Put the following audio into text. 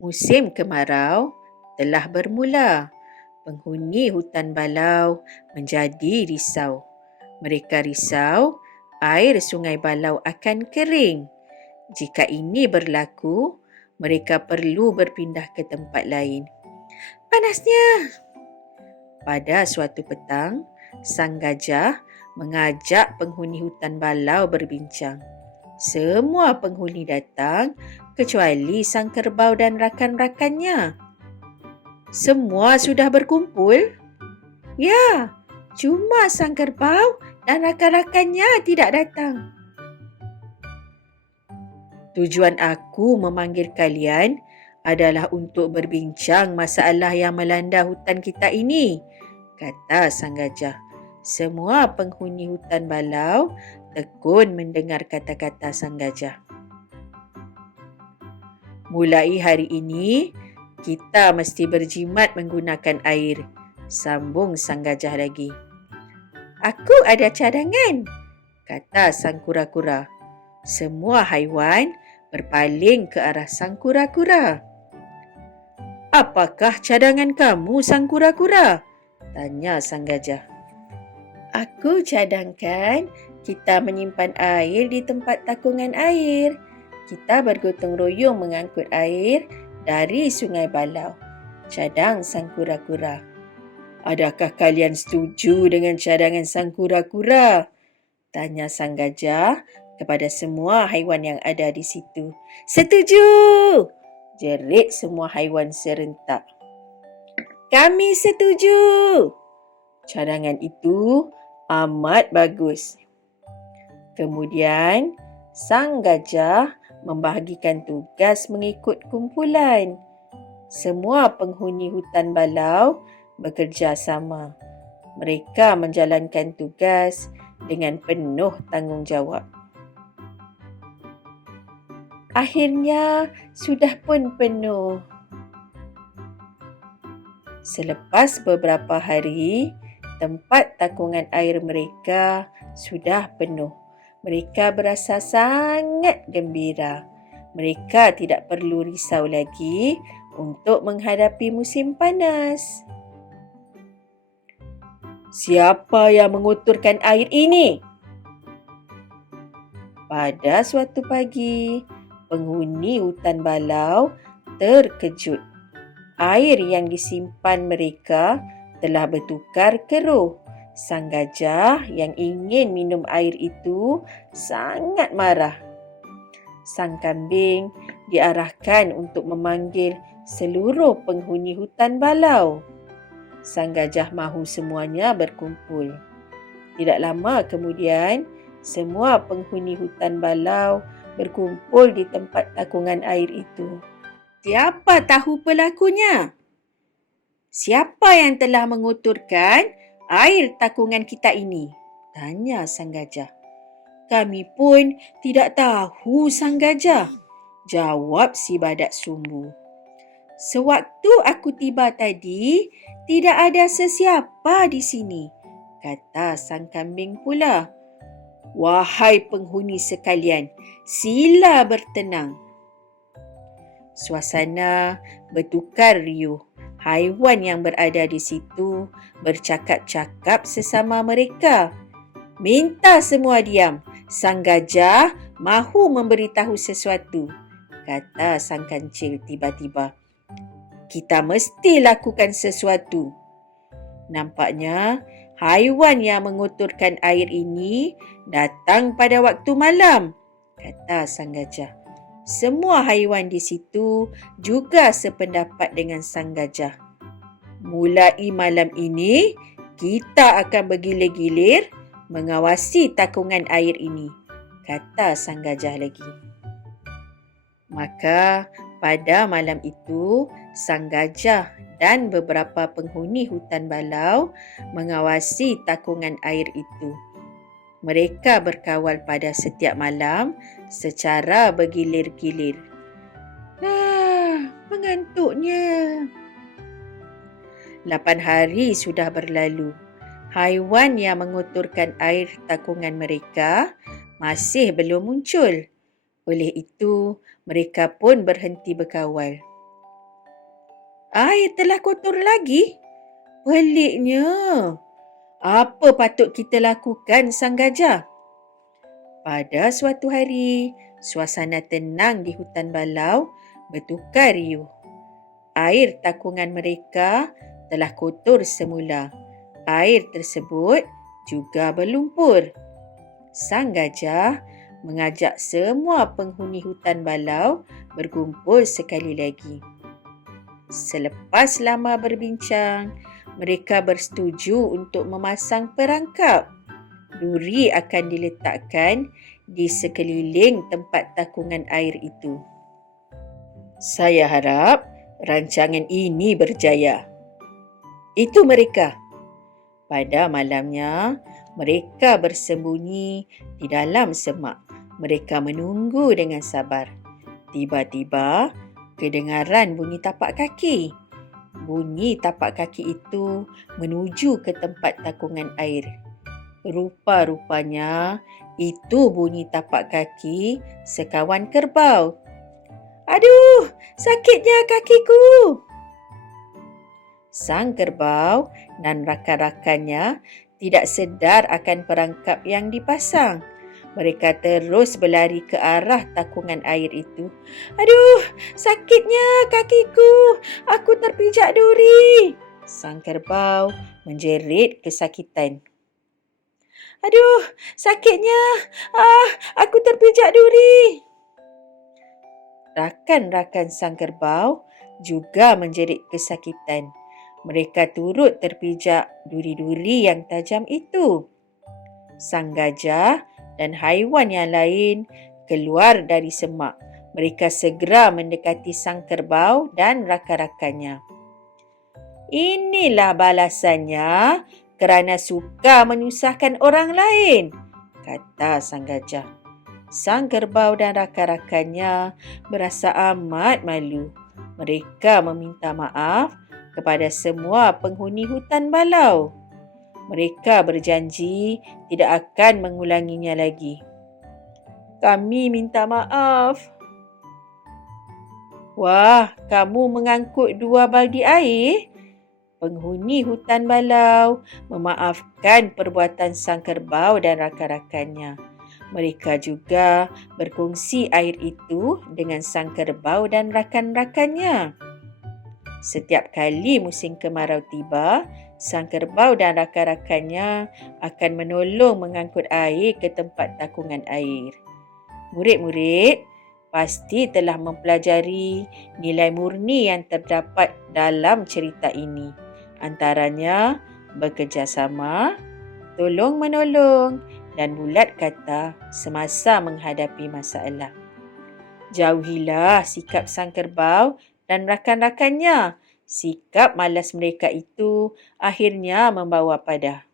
Musim kemarau telah bermula. Penghuni hutan balau menjadi risau. Mereka risau air sungai balau akan kering. Jika ini berlaku, mereka perlu berpindah ke tempat lain. Panasnya! Pada suatu petang, sang gajah mengajak penghuni hutan balau berbincang. Semua penghuni datang kecuali sang kerbau dan rakan-rakannya. Semua sudah berkumpul? Ya, cuma sang kerbau dan rakan-rakannya tidak datang. Tujuan aku memanggil kalian adalah untuk berbincang masalah yang melanda hutan kita ini, kata sang gajah. Semua penghuni hutan balau tekun mendengar kata-kata sang gajah. Mulai hari ini, kita mesti berjimat menggunakan air, sambung sang gajah lagi. Aku ada cadangan, kata sang kura-kura. Semua haiwan berpaling ke arah sang kura-kura. Apakah cadangan kamu, sang kura-kura? Tanya sang gajah. Aku cadangkan kita menyimpan air di tempat takungan air. Kita bergotong royong mengangkut air dari sungai balau, cadang sang kura-kura. Adakah kalian setuju dengan cadangan sang kura-kura? Tanya sang gajah kepada semua haiwan yang ada di situ. Setuju! Jerit semua haiwan serentak. Kami setuju! Cadangan itu amat bagus. Kemudian, sang gajah membahagikan tugas mengikut kumpulan. Semua penghuni hutan balau bekerja sama. Mereka menjalankan tugas dengan penuh tanggungjawab. Akhirnya sudah pun penuh. Selepas beberapa hari, tempat takungan air mereka sudah penuh. Mereka berasa sangat gembira. Mereka tidak perlu risau lagi untuk menghadapi musim panas. Siapa yang mengotorkan air ini? Pada suatu pagi, penghuni hutan balau terkejut. Air yang disimpan mereka telah bertukar keruh. Sang gajah yang ingin minum air itu sangat marah. Sang kambing diarahkan untuk memanggil seluruh penghuni hutan balau. Sang gajah mahu semuanya berkumpul. Tidak lama kemudian, semua penghuni hutan balau berkumpul di tempat takungan air itu. Siapa tahu pelakunya? Siapa yang telah mengotorkan air takungan kita ini? Tanya sang gajah. Kami pun tidak tahu, sang gajah, jawab si badak sumbu. Sewaktu aku tiba tadi, tidak ada sesiapa di sini, kata sang kambing pula. Wahai penghuni sekalian, sila bertenang. Suasana bertukar riuh. Haiwan yang berada di situ bercakap-cakap sesama mereka. Minta semua diam. Sang gajah mahu memberitahu sesuatu, kata sang kancil tiba-tiba. Kita mesti lakukan sesuatu. Nampaknya haiwan yang mengotorkan air ini datang pada waktu malam, kata sang gajah. Semua haiwan di situ juga sependapat dengan sang gajah. Mulai malam ini, kita akan bergilir-gilir mengawasi takungan air ini, kata sang gajah lagi. Maka pada malam itu, sang gajah dan beberapa penghuni hutan balau mengawasi takungan air itu. Mereka berkawal pada setiap malam secara bergilir-gilir. Mengantuknya. 8 hari sudah berlalu. Haiwan yang mengotorkan air takungan mereka masih belum muncul. Oleh itu, mereka pun berhenti berkawal. Air telah kotor lagi? Peliknya. Apa patut kita lakukan, Sang Gajah? Pada suatu hari, suasana tenang di hutan balau bertukar riuh. Air takungan mereka telah kotor semula. Air tersebut juga berlumpur. Sang Gajah mengajak semua penghuni hutan balau berkumpul sekali lagi. Selepas lama berbincang, mereka bersetuju untuk memasang perangkap. Duri akan diletakkan di sekeliling tempat takungan air itu. Saya harap rancangan ini berjaya. Itu mereka. Pada malamnya, mereka bersembunyi di dalam semak. Mereka menunggu dengan sabar. Tiba-tiba, kedengaran bunyi tapak kaki. Bunyi tapak kaki itu menuju ke tempat takungan air. Rupa-rupanya, itu bunyi tapak kaki sekawan kerbau. Aduh, sakitnya kakiku! Sang kerbau dan rakan-rakannya tidak sedar akan perangkap yang dipasang. Mereka terus berlari ke arah takungan air itu. Aduh, sakitnya kakiku! Aku terpijak duri! Sang kerbau menjerit kesakitan. Aduh, sakitnya! Aku terpijak duri! Rakan-rakan sang kerbau juga menjerit kesakitan. Mereka turut terpijak duri-duri yang tajam itu. Sang gajah dan haiwan yang lain keluar dari semak. Mereka segera mendekati sang kerbau dan rakan-rakannya. Inilah balasannya kerana suka menyusahkan orang lain, kata sang gajah. Sang kerbau dan rakan-rakannya berasa amat malu. Mereka meminta maaf kepada semua penghuni hutan balau. Mereka berjanji tidak akan mengulanginya lagi. Kami minta maaf. Wah, kamu mengangkut 2 baldi air? Penghuni hutan balau memaafkan perbuatan sang kerbau dan rakan-rakannya. Mereka juga berkongsi air itu dengan sang kerbau dan rakan-rakannya. Setiap kali musim kemarau tiba, sang kerbau dan rakan-rakannya akan menolong mengangkut air ke tempat takungan air. Murid-murid pasti telah mempelajari nilai murni yang terdapat dalam cerita ini. Antaranya bekerjasama, tolong-menolong dan bulat kata semasa menghadapi masalah. Jauhilah sikap sang kerbau dan rakan-rakannya. Sikap malas mereka itu akhirnya membawa pada